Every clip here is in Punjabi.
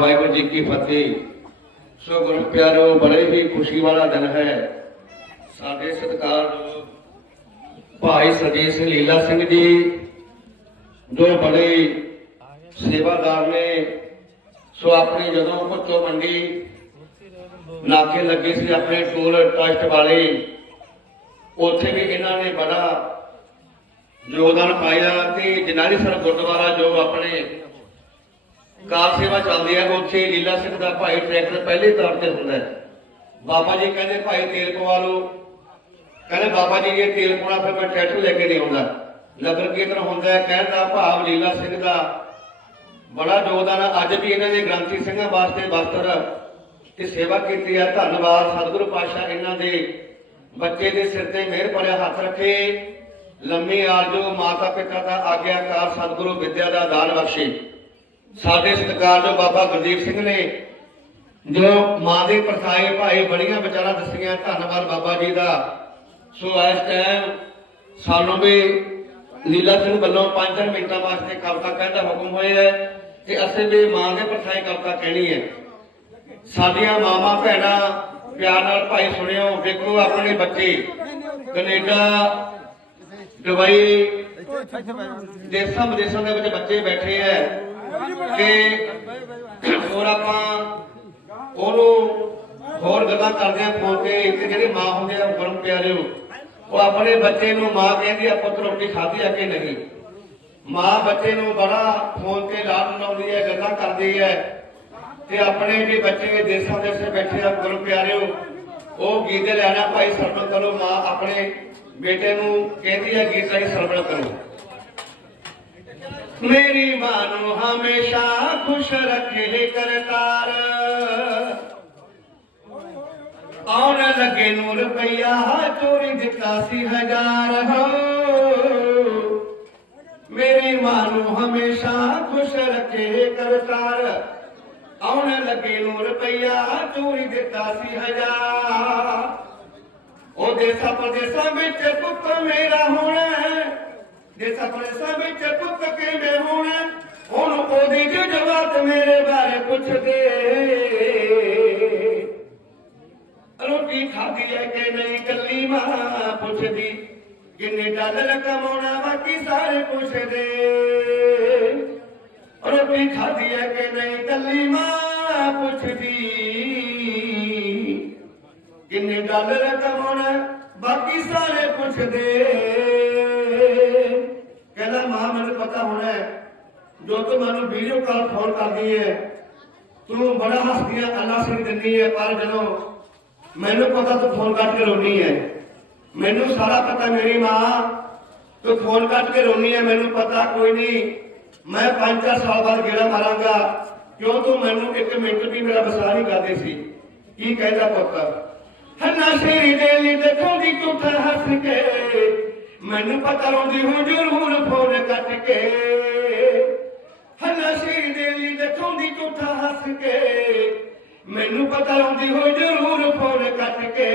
ਵਾਹਿਗੁਰੂ ਜੀ ਕੀ ਫਤਿਹ। ਸੋ ਗੁਰੂ ਪਿਆਰੋ, ਬੜੇ ਹੀ ਖੁਸ਼ੀ ਵਾਲਾ ਦਿਨ ਹੈ। ਸਾਡੇ ਸਤਿਕਾਰਯੋਗ ਭਾਈ ਸਰਜੀਤ ਸਿੰਘ ਲੀਲਾ ਸਿੰਘ ਜੀ, ਜੋ ਬੜੇ ਸੇਵਾਦਾਰ ਨੇ। ਸੋ ਆਪਣੀ ਜਦੋਂ ਪੁੱਤੋ ਮੰਡੀ, ਨਾਕੇ ਲੱਗੇ ਸੀ ਆਪਣੇ ਟੋਲ ਟਰਸਟ ਵਾਲੇ। ਉੱਥੇ ਵੀ ਇਹਨਾਂ ਨੇ ਬੜਾ ਯੋਗਦਾਨ ਪਾਇਆ ਤੇ ਜਨਾਨੀ ਸਰ ਗੁਰਦੁਆਰਾ ਜੋ ਆਪਣੇ ਕਾਰ ਸੇਵਾ ਚੱਲਦੀ ਹੈ, ਉੱਥੇ ਲੀਲਾ ਸਿੰਘ ਦਾ ਭਾਈ ਟਰੈਕਟਰ ਪਹਿਲੇ ਤੌਰ ਤੇ ਹੁੰਦਾ ਹੈ। ਬਾਬਾ ਜੀ ਕਹਿੰਦੇ, ਭਾਈ, ਤੇਲ ਪਵਾ ਲਓ। ਕਹਿੰਦੇ, ਬਾਬਾ ਜੀ, ਇਹ ਤੇਲ ਪਾਉਣਾ ਫਿਰ ਮੈਂ ਟਰੈਕਟਰ ਲੈ ਕੇ ਨਹੀਂ ਆਉਂਦਾ। ਨਗਰ ਕੀਰਤਨ ਹੁੰਦਾ ਹੈ, ਕਹਿਣ ਭਾਵ ਲੀਲਾ ਸਿੰਘ ਦਾ ਬੜਾ ਯੋਗਦਾਨ ਅੱਜ ਵੀ ਇਹਨਾਂ ਦੇ ਗ੍ਰੰਥੀ ਸਿੰਘਾਂ ਵਾਸਤੇ ਵਸਤਰ ਤੇ ਸੇਵਾ ਕੀਤੀ ਹੈ। ਧੰਨਵਾਦ, ਸਤਿਗੁਰੂ ਪਾਤਸ਼ਾਹ, ਇਹਨਾਂ ਦੇ ਬੱਚੇ ਦੇ ਸਿਰ ਤੇ ਮਿਹਰ ਭਰਿਆ ਹੱਥ ਰੱਖੇ। ਲੰਮੀ ਆਰਜੂ ਮਾਤਾ ਪਿਤਾ ਦਾ ਆਗਿਆਕਾਰ ਸਤਿਗੁਰੂ ਵਿਦਿਆ ਦਾ ਦਾਨ ਬਖਸ਼ੇ। ਸਾਡੇ ਸਤਿਕਾਰਯੋਗ ਬਾਬਾ ਗੁਰਦੀਪ ਸਿੰਘ ਨੇ ਜੋ ਮਾਂ ਦੇ ਪਰਥਾਏ ਭਾਈ ਬੜੀਆਂ ਵਿਚਾਰਾਂ ਦੱਸੀਆਂ, ਧੰਨਵਾਦ ਬਾਬਾ ਜੀ ਦਾ। ਸੋ ਇਸ ਟਾਈਮ ਸਾਨੂੰ ਵੀ ਲੀਲਾ ਸਿੰਘ ਵੱਲੋਂ 5 ਮਿੰਟਾਂ ਵਾਸਤੇ ਕਵਿਤਾ ਕਹਿਣ ਦਾ ਹੁਕਮ ਹੋਇਆ ਹੈ ਤੇ ਅਸੀਂ ਵੀ ਮਾਂ ਦੇ ਪਰਥਾਏ ਕਵਿਤਾ ਕਹਿਣੀ ਹੈ। ਸਾਡੀਆਂ ਮਾਵਾਂ, ਭੈਣਾਂ, ਪਿਆਰ ਨਾਲ ਭਾਈ ਸੁਣਿਓ ਵੇਖੋ ਆਪਣੇ ਬੱਚੇ, ਕੈਨੇਡਾ, ਦੁਬਈ ਦੇਸਾਂ ਵਿਦੇਸਾਂ ਦੇ ਵਿੱਚ ਬੱਚੇ ਬੈਠੇ ਐ ਤੇ ਹੋਰ ਆਪਾਂ ਉਹਨੂੰ ਹੋਰ ਗੱਲਾਂ ਕਰਦੇ ਆ ਫੋਨ ਤੇ ਤੇ ਜਿਹੜੇ ਮਾਂ ਹੁੰਦੇ ਆ ਬਰਮ ਪਿਆਰੇ ਉਹ ਆਪਣੇ ਬੱਚੇ ਨੂੰ ਮਾਂ ਕਹਿੰਦੀ ਆ, ਪੁੱਤ ਰੋਟੀ ਖਾਧੀ ਆ ਕਿ ਨਹੀਂ? ਮਾਂ ਬੱਚੇ ਨੂੰ ਬੜਾ ਫੋਨ ਤੇ ਲਾਡ ਲਾਉਂਦੀ ਹੈ ਗੱਲਾਂ ਕਰਦੀ ਹੈ ਤੇ ਆਪਣੇ ਵੀ ਬੱਚੇ ਦੇਸਾਂ ਦੇ ਸੇ ਬੈਠੇ ਆ ਗੁਰੂ ਪਿਆਰਿਓ ਉਹ ਗੀਤ ਲੈਣਾ ਭਾਈ ਸਰਵਣ ਕਰੋ। ਮਾਂ ਆਪਣੇ ਬੇਟੇ ਨੂੰ ਕਹਿੰਦੀ ਹੈ ਗੀਤ ਲਈ ਸਰਵਣ ਕਰੋ। ਮੇਰੀ ਮਾਂ ਨੂੰ ਹਮੇਸ਼ਾ ਖੁਸ਼ ਰੱਖੇ ਕਰਤਾਰ। ਆਉਣ ਲੱਗੇ ਨੂੰ ਰੁਪਈਆ ਚੋਰੀ ਦਿੱਤਾ ਸੀ ਹਜ਼ਾਰ। ਹੋ ਮੇਰੀ ਮਾਂ ਨੂੰ ਹਮੇਸ਼ਾ ਖੁਸ਼ ਰੱਖੇ ਕਰਤਾਰ। ਆਉਣ ਲੱਗੇ ਨੂੰ ਰੁਪਈਆ ਚੋਰੀ ਦਿੱਤਾ ਸੀ ਹਜ਼ਾਰ। ਉਹਦੇ ਸਭ ਦੇ ਸਭ ਵਿੱਚ ਪੁੱਤ ਮੇਰਾ ਹੋਣਾ ਦੇਸਾਂ ਪ੍ਰਦੇਸਾਂ ਵਿੱਚ ਪੁੱਤ ਕਿਵੇਂ ਹੋਣਾ ਉਹਨੂੰ ਉਹਦੀ ਜਜ਼ਬਾਤ ਮੇਰੇ ਬਾਰੇ ਪੁੱਛਦੇ। ਰੋਟੀ ਖਾਧੀ ਹੈ ਕਿ ਨਹੀਂ ਕੱਲੀ ਮਾਂ ਪੁੱਛਦੀ, ਕਿੰਨੇ ਡਾਲਰ ਕਮਾਉਣਾ ਬਾਕੀ ਸਾਰੇ ਪੁੱਛਦੇ। ਰੋਟੀ ਖਾਧੀ ਹੈ ਕਿ ਨਹੀਂ ਕੱਲੀ ਮਾਂ ਪੁੱਛਦੀ, ਕਿੰਨੇ ਡਾਲਰ ਕਮਾਉਣਾ ਬਾਕੀ ਸਾਰੇ ਪੁੱਛਦੇ। ਜੋ ਤੂੰ ਮੈਨੂੰ ਵੀਡੀਓ ਕਾਲ ਫੋਨ ਕਰਦੀ ਹੈ ਤੂੰ ਬੜਾ ਹੱਸਦੀ ਹੈ ਅੱਲਾ ਸਿੰਘ ਦਿੰਦੀ ਹੈ ਪਰ ਜਦੋਂ ਮੈਨੂੰ ਪਤਾ ਤੂੰ ਫੋਨ ਕੱਟ ਕੇ ਰੋਣੀ ਹੈ ਮੈਨੂੰ ਸਾਰਾ ਪਤਾ ਮੇਰੀ ਮਾਂ ਤੂੰ ਫੋਨ ਕੱਟ ਕੇ ਰੋਣੀ ਹੈ ਮੈਨੂੰ ਪਤਾ ਕੋਈ ਨਹੀਂ ਮੈਂ 5-4 ਸਾਲ ਬਾਅਦ ਗੇੜਾ ਮਾਰਾਂਗਾ, ਕਿਉਂ ਤੂੰ ਮੈਨੂੰ ਇੱਕ ਮਿੰਟ ਵੀ ਮੇਰਾ ਵਸਾ ਨਹੀਂ ਕਰਦੇ ਸੀ? ਕੀ ਕਹਿੰਦਾ ਪੁੱਤ? ਹੰਨਾ ਸ਼ੇਰੀ ਦੇ ਲਈ ਦੇਖੋਂਦੀ ਝੂਠਾ ਹੱਸ ਕੇ, ਮੈਨੂੰ ਪਤਾ ਰੋਂਦੀ ਹੂੰ ਜ਼ਰੂਰ ਫੋਨ ਮੈਨੂੰ ਹੋਈ ਜ਼ਰੂਰ ਫੋਨ ਕੱਟ ਕੇ।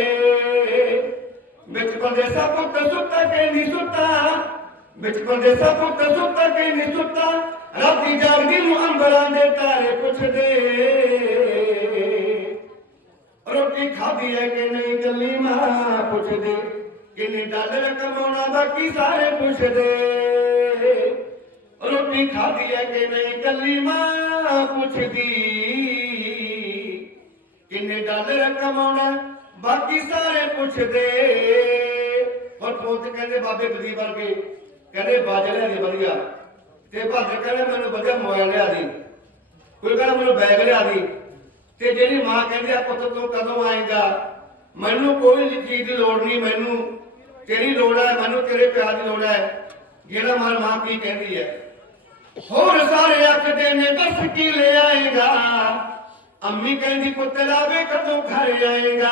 ਵਿੱਚ ਪਰਦੇਸਾ ਪੁੱਤ ਸੁੱਤਾ ਕੇ ਨਹੀਂ ਸੁੱਤਾ ਵਿੱਚ ਪਰਦੇਸਾ ਪੁੱਤ ਸੁੱਤਾ ਕੇ ਨਹੀਂ ਸੁੱਤਾ ਰਾਤੀ ਜਾਗਦੀ ਨੂੰ ਅੰਬਰਾਂ ਦੇ ਤਾਰੇ ਪੁੱਛਦੇ। ਰੋਟੀ ਖਾਧੀ ਹੈ ਕਿ ਨਹੀਂ ਗੱਲੀ ਮਾਂ ਪੁੱਛਦੇ। ਕਿੰਨੀ ਡਾਲਰ ਕਮਾਉਣਾ ਬਾਕੀ ਸਾਰੇ ਪੁੱਛਦੇ। ਰੋਟੀ ਖਾਧੀ ਹੈ ਕਿ ਨਹੀਂ ਗੱਲੀ ਮਾਂ ਪੁੱਛਦੀ। ਕਿੰਨੇ ਡਾਲਰ ਕਮਾਉਣਾ ਬਾਕੀ ਸਾਰੇ ਪੁੱਛਦੇ। ਪਰ ਫੋਨ ਕਹਿੰਦੇ, ਬਾਬੇ ਗਰੀਬ ਵਰਗੇ, ਕਹਿੰਦੇ ਬਾਜਲੇ ਨਹੀਂ ਵਧੀਆ। ਤੇ ਭਾਦਰ ਕਹਿੰਦੇ, ਮੈਨੂੰ ਵਧੀਆ ਮੋਬਾਈਲ ਲਿਆ ਦੀ। ਕੋਈ ਕਹਿੰਦਾ, ਮੈਨੂੰ ਬੈਗ ਲਿਆ ਦੀ। ਤੇ ਜਿਹੜੀ ਮਾਂ ਕਹਿੰਦੀ ਆ, ਪੁੱਤ, ਤੂੰ ਕਦੋਂ ਆਏਗਾ? ਮੈਨੂੰ ਕੋਈ ਚੀਜ਼ ਦੀ ਲੋੜ ਨਹੀਂ, ਮੈਨੂੰ ਤੇਰੀ ਲੋੜ ਹੈ ਮੈਨੂੰ ਤੇਰੇ ਪਿਆਰ ਦੀ ਲੋੜ ਹੈ ਜਿਹੜਾ ਮਾਂ ਮਾਂ ਕੀ ਕਹਿੰਦੀ ਹੈ? ਹੋਰ ਸਾਰੇ ਆਖਦੇ ਨੇ, ਦੱਸ ਕੀ ਲੈ ਆਏਗਾ? ਅੰਮੀ ਕਹਿੰਦੀ, ਪੁੱਤ ਲਾਵੇ ਕਦੋਂ ਘਰ ਆਏਗਾ?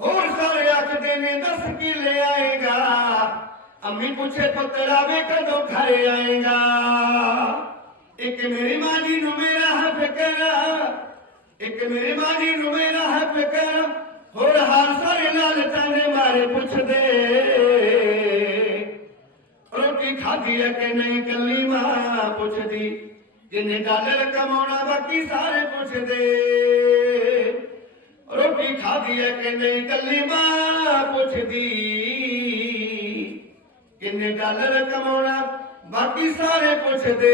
ਹੋਰ ਸਾਰੇ ਆਖਦੇ ਨੇ, ਦੱਸ ਕੀ ਲੈ ਆਏਗਾ? ਅੰਮੀ ਪੁੱਛੇ, ਪੁੱਤ ਲਾਵੇ ਕਦੋਂ ਘਰ ਆਏਗਾ? ਇੱਕ ਮੇਰੀ ਮਾਂ ਜੀ ਨੂੰ ਮੇਰਾ ਹੈ ਫਿਕਰ ਇੱਕ ਮੇਰੀ ਮਾਂ ਜੀ ਨੂੰ ਮੇਰਾ ਹੈ ਫਿਕਰ ਹੋਰ ਹਰ ਸਾਰੇ ਲਾਲਚਾਂ ਦੇ ਮਾਰੇ ਪੁੱਛਦੇ। ਰੋਟੀ ਖਾਧੀ ਹੈ ਕਿ ਨਹੀਂ, ਕੱਲੀ ਮਾਂ ਪੁੱਛਦੀ। ਕਿੰਨੇ ਡਾਲਰ ਕਮਾਉਣਾ ਬਾਕੀ ਸਾਰੇ ਪੁੱਛਦੇ। ਰੋਟੀ ਖਾਧੀ ਹੈ ਕਿ ਨਹੀਂ ਕੱਲੀ ਮਾਂ ਪੁੱਛਦੀ। ਕਿੰਨੇ ਡਾਲਰ ਕਮਾਉਣਾ ਬਾਕੀ ਸਾਰੇ ਪੁੱਛਦੇ।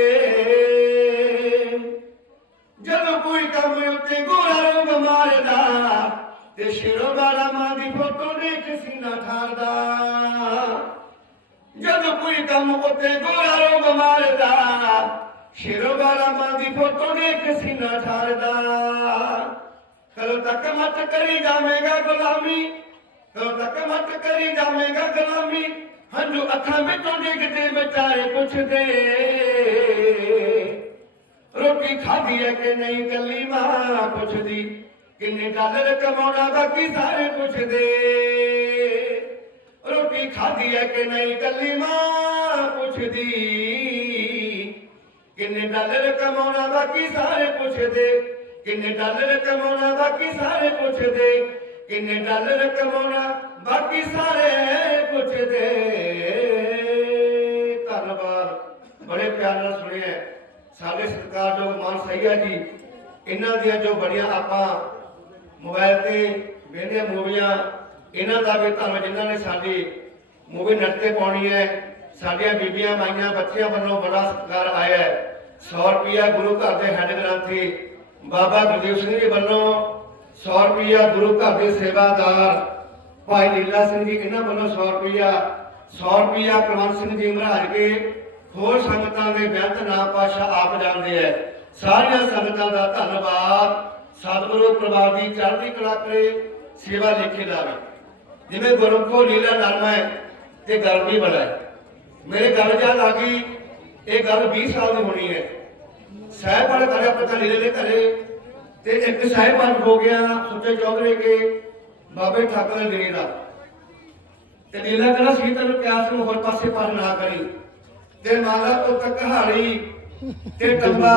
ਜਦੋਂ ਕੋਈ ਕੰਮ ਉੱਤੇ ਗੋਰਾ ਰੋਗ ਮਾਰਦਾ ਤੇ ਸ਼ੇਰੋ ਵਾਲਾ ਮਾਂ ਦੀ ਫੋਟੋ ਦੇਖ ਸੀਨਾ ਠਾਰਦਾ। ਜਦੋਂ ਕੋਈ ਕੰਮ ਉੱਤੇ ਗੋਰਾ ਰੋਗ ਮਾਰਦਾ ਸ਼ੇਰੋ ਵਾਲਾ ਮਾਂ ਦੀ ਫੋਟੋ ਦੇਖ ਸੀਨਾ ਠਾਰਦਾ ਕਦੋਂ ਤੱਕ ਮਤ ਕਰੀ ਜਾਵੇਂਗਾ ਗੁਲਾਮੀ? ਕਦੋਂ ਤੱਕ ਮਤ ਕਰੀ ਜਾਵੇਂਗਾ ਗੁਲਾਮੀ? ਹੰਝੂ ਅੱਖਾਂ ਵਿੱਚੋਂ ਡਿੱਗਦੇ ਵਿਚਾਰੇ ਪੁੱਛਦੇ, ਰੋਟੀ ਖਾਧੀ ਹੈ ਕਿ ਨਹੀਂ ਕੱਲੀ ਮਾਂ ਪੁੱਛਦੀ? ਕਿੰਨੇ ਡਾਲਰ ਕਮਾਉਣਾ ਬਾਕੀ ਸਾਰੇ ਪੁੱਛਦੇ। ਰੋਟੀ ਖਾਧੀ ਹੈ ਕਿ ਨਹੀਂ ਕੱਲੀ ਮਾਂ ਪੁੱਛਦੀ? ਕਿੰਨੇ ਡਾਲਰ ਕਮਾਉਣਾ ਬਾਕੀ ਸਾਰੇ ਪੁੱਛਦੇ? ਕਿੰਨੇ ਡਾਲਰ ਕਮਾਉਣਾ ਬਾਕੀ ਸਾਰੇ ਪੁੱਛਦੇ? ਕਿੰਨੇ ਡਾਲਰ ਕਮਾਉਣਾ ਬਾਕੀ ਸਾਰੇ ਪੁੱਛਦੇ? ਧੰਨਵਾਦ। ਬੜੇ ਪਿਆਰ ਨਾਲ ਸੁਣਿਆ ਸਾਡੇ ਸਰਕਾਰ ਜੋ ਮਾਨ ਸਹੀਆ ਜੀ, ਇਹਨਾਂ ਦੀਆਂ ਜੋ ਬੜੀਆਂ ਆਪਾਂ ਮੋਬਾਈਲ ਤੇ ਵੇਖਦੇ ਮੂਵੀਆਂ, ਇਹਨਾਂ ਦਾ ਵੀ ਧੰਨਵਾਦ ਜਿਨ੍ਹਾਂ ਨੇ ਸਾਡੀ ਮੂਵੀ ਨੱਟ ਤੇ ਪਾਉਣੀ ਹੈ। ਸਾਡੀਆਂ ਬੀਬੀਆਂ, ਮਾਈਆਂ, ਬੱਚਿਆਂ ਵੱਲੋਂ ਬੜਾ ਸਤਿਕਾਰ ਆਇਆ ਹੈ। 100 ਰੁਪਿਆ ਗੁਰੂ ਘਰ ਦੇ ਹੈੱਡ ਗ੍ਰੰਥੀ ਬਾਬਾ ਗੁਰਦੀਪ ਸਿੰਘ ਜੀ ਵੱਲੋਂ 100 ਰੁਪਿਆ ਗੁਰੂ ਘਰ ਦੇ ਸੇਵਾਦਾਰ ਭਾਈ ਲੀਲਾ ਸਿੰਘ ਜੀ, ਇਹਨਾਂ ਵੱਲੋਂ 100 ਰੁਪਿਆ 100 ਰੁਪਿਆ ਕੁਲਵੰਤ ਸਿੰਘ ਜੀ ਮਹਾਰਾਜ ਕੇ ਹੋਰ ਸੰਗਤਾਂ ਦੇ ਬੇਅੰਤ ਨਾਮ ਪਾਸ਼ਾ ਆਪ ਜਾਣਦੇ ਐ ਸਾਰੀਆਂ ਸੰਗਤਾਂ ਦਾ ਧੰਨਵਾਦ। ਸਤਿਗੁਰੂ ਪਰਿਵਾਰ ਦੀ ਚੜ੍ਹਦੀ ਕਲਾ ਕਰੇ, ਸੇਵਾ ਲਿਖੇ ਲਾਵੇ ਜਿਵੇਂ ਗੁਰਮੁਖੋ ਲੀਲਾ ਨਰਮਾ ਹੈ ਤੇ ਗਰਮੀ ਬੜਾ ਹੈ। ਮੇਰੇ ਗੱਲ ਯਾਦ ਆ ਗਈ, ਇਹ ਗੱਲ 20 ਸਾਲ ਦੀ ਹੋਣੀ ਹੈ। ਸਾਹਿਬ ਪੜ ਕਰਿਆ ਪਤਾ ਲੀਲੇ ਦੇ ਘਰੇ। ਤੇ ਇੱਕ ਸਾਹਿਬ ਹੋ ਗਿਆ ਸੁੱਚੇ ਚੌਧਰੀ ਕੇ ਬਾਬੇ ਠਾਕਰ ਲੀਲੇ ਦਾ। ਤੇ ਲੀਲਾ ਕਹਿੰਦਾ ਸੀ, ਤੈਨੂੰ ਪਿਆਸ ਨੂੰ ਹੋਰ ਪਾਸੇ ਪਰ ਨਾ ਕਰੀ। ਤੇ ਮਾਲਾ ਤੋਂ ਤੱਕ ਕਹਾਣੀ ਤੇ ਟੰਬਾ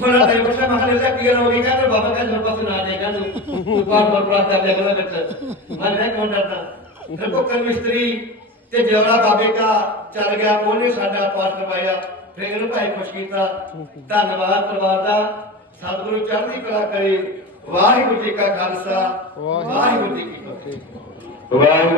ਬੜਾ ਤੇ ਬਸਾ ਮਖਲੇ ਦਾ ਕੀ ਹੋ ਗਈ? ਕਹਿੰਦਾ, ਬਾਬਾ ਕਹਿੰਦਾ, ਹੋਰ ਪਾਸੇ ਨਾ ਜਾਏਗਾ ਤੂੰ ਬਾਰ ਬਾਰ ਪ੍ਰਾਰਥਨਾ ਕਰ ਲਿਆ ਕਰਦਾ ਵਿੱਚ। ਮੈਂ ਨਹੀਂ ਕੌਣ ਡਰਦਾ? ਫਿਰ ਕੋਕਰ ਮਿਸਤਰੀ। ਤੇ ਜਵਰਾ ਬਾਬੇ ਦਾ ਚੱਲ ਗਿਆ ਉਹਨੇ ਸਾਡਾ ਪਾਸ ਕਰਵਾਇਆ ਫਿਰ ਇਹਨੂੰ ਭਾਈ ਖੁਸ਼ ਕੀਤਾ। ਧੰਨਵਾਦ ਪਰਿਵਾਰ ਦਾ। ਸਤਿਗੁਰੂ ਚੜ੍ਹਦੀ ਕਲਾ ਕਰੇ। ਵਾਹਿਗੁਰੂ ਜੀ ਕਾ ਖਾਲਸਾ। ਵਾਹਿਗੁਰੂ ਜੀ ਕੀ ਫਤਿਹ। ਵਾਹਿਗੁਰੂ।